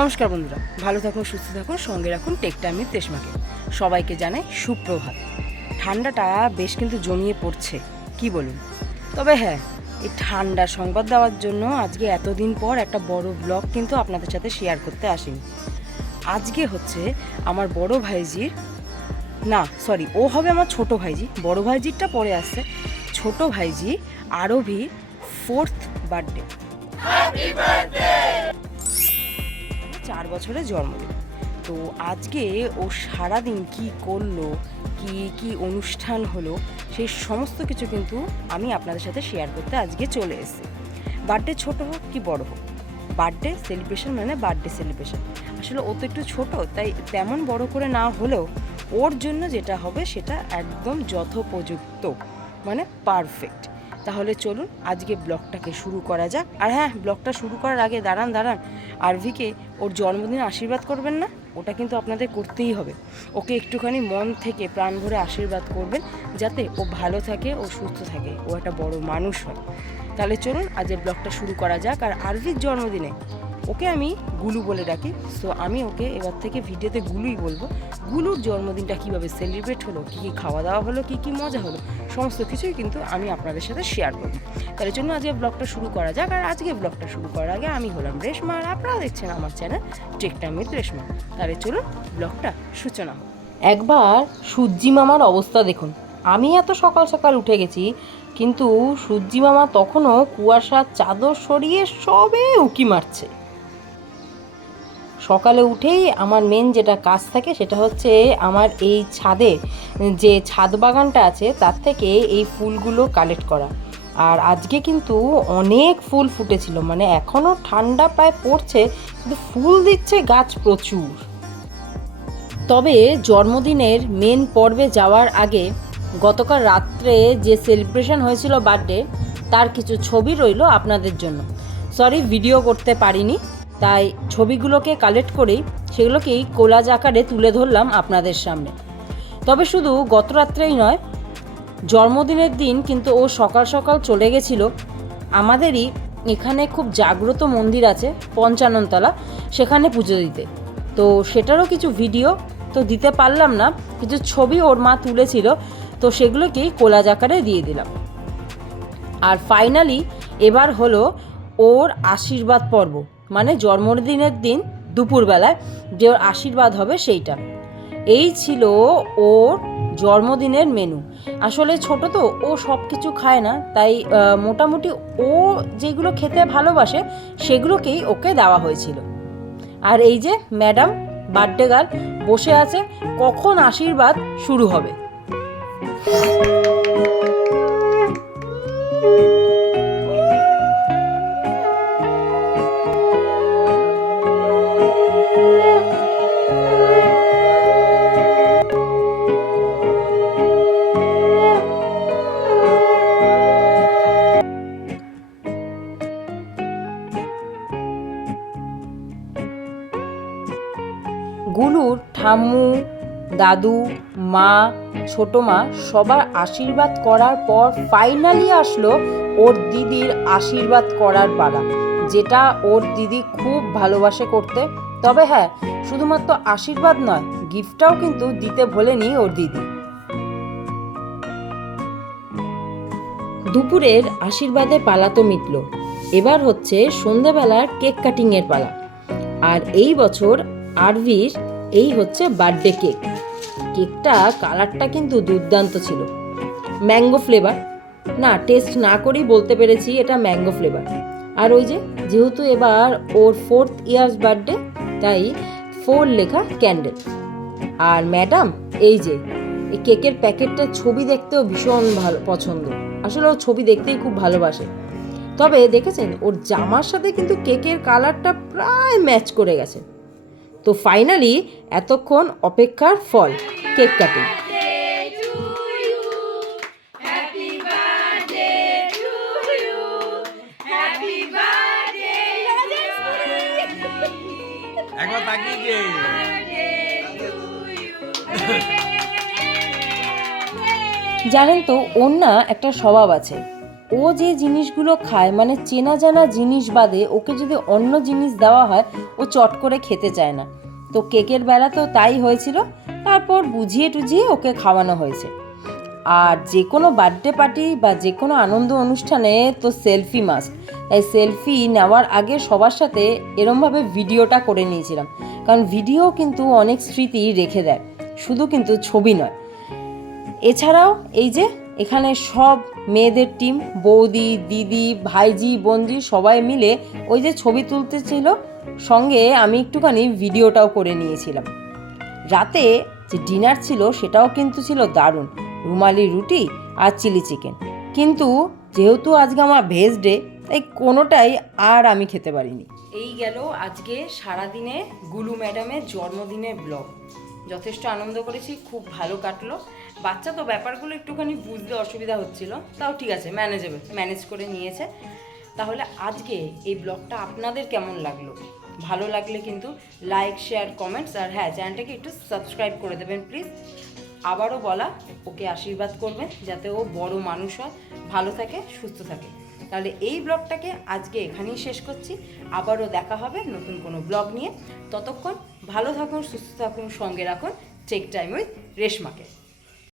নমস্কার বন্ধুরা, ভালো থাকুন, সুস্থ থাকুন, সঙ্গে রাখুন টেক টাইম উইথ রেশমাকে। সবাইকে জানাই সুপ্রভাত। ঠান্ডাটা বেশ কিন্তু জমিয়ে পড়ছে, কি বলুন? তবে হ্যাঁ, এই ঠান্ডার সংবাদ দেওয়ার জন্য আজকে এতদিন পর একটা বড় ব্লগ কিন্তু আপনাদের সাথে শেয়ার করতে আসিনি। আজকে হচ্ছে আমার বড় ভাইজির, না সরি, ও হবে আমার ছোট ভাইজি, বড় ভাইজিরটা পরে আসছে। ছোট ভাইজি আরভির 4th বার্থডে। 4 বছরের জন্মদিন। তো আজকে ও সারাদিন কি করলো, কি অনুষ্ঠান হলো, সেই সমস্ত কিছু কিন্তু আমি আপনাদের সাথে শেয়ার করতে আজকে চলে এসেছি। বার্থডে ছোট হোক কি বড় হোক, বার্থডে সেলিব্রেশন মানে বার্থডে সেলিব্রেশন। আসলে ও তো একটু ছোট, তাই তেমন বড় করে না হলেও ওর জন্য যেটা হবে সেটা একদম যথোপযুক্ত, মানে পারফেক্ট। তাহলে চলুন আজকে ব্লগটাকে শুরু করা যাক। আর হ্যাঁ, ব্লগটা শুরু করার আগে দাঁড়ান, আরভিকে ওর জন্মদিনে আশীর্বাদ করবেন না? ওটা কিন্তু আপনাদের করতেই হবে। ওকে একটুখানি মন থেকে প্রাণ ভরে আশীর্বাদ করবেন, যাতে ও ভালো থাকে, ও সুস্থ থাকে, ও একটা বড় মানুষ হয়। তাহলে চলুন আজকে ব্লগটা শুরু করা যাক। আর আরভির জন্মদিনে ওকে আমি গুলু বলে ডাকি, সো আমি ওকে এবার থেকে ভিডিওতে গুলুই বলবো। গুলুর জন্মদিনটা কীভাবে সেলিব্রেট হলো, কী খাওয়া দাওয়া হলো, কী মজা হলো, সমস্ত কিছুই কিন্তু আমি আপনাদের সাথে শেয়ার করবো। তার জন্য আজকে ব্লগটা শুরু করা যাক। আর আজকে ব্লগটা শুরু করার আগে আমি হলাম রেশমা, আর আপনারা দেখছেন আমার channel Tech Time with Reshma. তাহলে চলুন ব্লগটা সূচনা হোক। একবার সূর্যি মামার অবস্থা দেখুন। আমি এত সকাল সকাল উঠে গেছি, কিন্তু সূর্যি মামা তখনও কুয়াশার চাদর সরিয়ে সবে উকি মারছে। সকালে উঠেই আমার মেন যেটা কাজ থাকে সেটা হচ্ছে আমার এই ছাদে যে ছাদ বাগানটা আছে তার থেকে এই ফুলগুলো কালেক্ট করা। আর আজকে কিন্তু অনেক ফুল ফুটেছিল, মানে এখনও ঠান্ডা প্রায় পড়ছে কিন্তু ফুল দিচ্ছে গাছ প্রচুর। তবে জন্মদিনের মেন পর্বে যাওয়ার আগে গতকাল রাত্রে যে সেলিব্রেশন হয়েছিল বার্থডে, তার কিছু ছবি রইল আপনাদের জন্য। সরি, ভিডিও করতে পারিনি, তাই ছবিগুলোকে কালেক্ট করেই সেগুলোকেই কোলাজ আকারে তুলে ধরলাম আপনাদের সামনে। তবে শুধু গত রাত্রেই নয়, জন্মদিনের দিন কিন্তু ও সকাল সকাল চলে গেছিল আমাদেরই এখানে খুব জাগ্রত মন্দির আছে পঞ্চাননতলা, সেখানে পুজো দিতে। তো সেটারও কিছু ভিডিও তো দিতে পারলাম না, কিছু ছবি ওর মা তুলেছিল, তো সেগুলোকেই কোলাজ আকারে দিয়ে দিলাম। আর ফাইনালি এবার হলো ওর আশীর্বাদ পর্ব, মানে জন্মদিনের দিন দুপুরবেলায় যে ওর আশীর্বাদ হবে সেইটা। এই ছিল ওর জন্মদিনের মেনু। আসলে ছোট তো, ও সব কিছু খায় না, তাই মোটামুটি ও যেগুলো খেতে ভালোবাসে সেগুলোকেই ওকে দেওয়া হয়েছিল। আর এই যে ম্যাডাম বার্থডে গার্ল বসে আছে, কখন আশীর্বাদ শুরু হবে। গুলুর ঠাম্মু, দাদু, মা, ছোটো মা সবার আশীর্বাদ করার পর ফাইনালি আসলো ওর দিদির আশীর্বাদ করার পালা, যেটা ওর দিদি খুব ভালোবাসে করতে। তবে হ্যাঁ, শুধুমাত্র আশীর্বাদ নয়, গিফটটাও কিন্তু দিতে ভোলেনি ওর দিদি। দুপুরের আশীর্বাদের পালা তো মিটল, এবার হচ্ছে সন্ধ্যাবেলার কেক কাটিংয়ের পালা। আর এই বছর আরভির এই হচ্ছে বার্থডে কেক। কেকটা কালারটা কিন্তু দুর্দান্ত ছিল, ম্যাঙ্গো ফ্লেভার। না, টেস্ট না করেই বলতে পেরেছি এটা ম্যাঙ্গো ফ্লেভার। আর ওই যে যেহেতু এবার ওর 4th ইয়ার্স বার্থডে, তাই 4 লেখা ক্যান্ডেল। আর ম্যাডাম এই যে এই কেকের প্যাকেটটার ছবি দেখতেও ভীষণ ভালো পছন্দ, আসলে ও ছবি দেখতেই খুব ভালোবাসে। তবে দেখেছেন ওর জামার সাথে কিন্তু কেকের কালারটা প্রায় ম্যাচ করে গেছে। তো ফাইনালি এতক্ষণ অপেক্ষার ফল, কেক কাটিং। জানেন তো, ওর না একটা স্বভাব আছে, ও যে জিনিসগুলো খায় মানে চেনা জানা জিনিস বাদে ওকে যদি অন্য জিনিস দেওয়া হয় ও চট করে খেতে চায় না। তো কেকের বেলা তো তাই হয়েছিল, তারপর বুঝিয়ে টুঝিয়ে ওকে খাওয়ানো হয়েছে। আর যে কোনো বার্থডে পার্টি বা যে কোনো আনন্দ অনুষ্ঠানে তো সেলফি মাস্ট, তাই সেলফি নেওয়ার আগে সবার সাথে এরমভাবে ভিডিওটা করে নিয়েছিলাম, কারণ ভিডিও কিন্তু অনেক স্মৃতি রেখে দেয়, শুধু কিন্তু ছবি নয়। এছাড়াও এই যে এখানে সব মেয়েদের টিম, বৌদি, দিদি, ভাইজি, বোনজি সবাই মিলে ওই যে ছবি তুলতেছিল, সঙ্গে আমি একটুখানি ভিডিওটাও করে নিয়েছিলাম। রাতে যে ডিনার ছিল সেটাও কিন্তু ছিল দারুণ, রুমালি রুটি আর চিলি চিকেন। কিন্তু যেহেতু আজকে আমার ভেজ ডে, তাই কোনোটাই আর আমি খেতে পারিনি। এই গেল আজকে সারাদিনে গুলু ম্যাডামের জন্মদিনের ব্লগ। যথেষ্ট আনন্দ করেছি, খুব ভালো কাটলো। বাচ্চা তো ব্যাপারগুলো একটুখানি বুঝতে অসুবিধা হচ্ছিল, তাও ঠিক আছে, ম্যানেজ করে নিয়েছে। তাহলে আজকে এই ব্লগটা আপনাদের কেমন লাগলো? ভালো লাগলে কিন্তু লাইক, শেয়ার, কমেন্টস, আর হ্যাঁ, চ্যানেলটাকে একটু সাবস্ক্রাইব করে দেবেন প্লিজ। আবারও বলা, ওকে আশীর্বাদ করবেন যাতে ও বড় মানুষ হয়, ভালো থাকে, সুস্থ থাকে। তাহলে এই ব্লগটাকে আজকে এখানেই শেষ করছি। আবারও দেখা হবে নতুন কোনো ব্লগ নিয়ে। ততক্ষণ ভালো থাকুন, সুস্থ থাকুন, সঙ্গে রাখুন টেক টাইম উইথ রেশমাকে।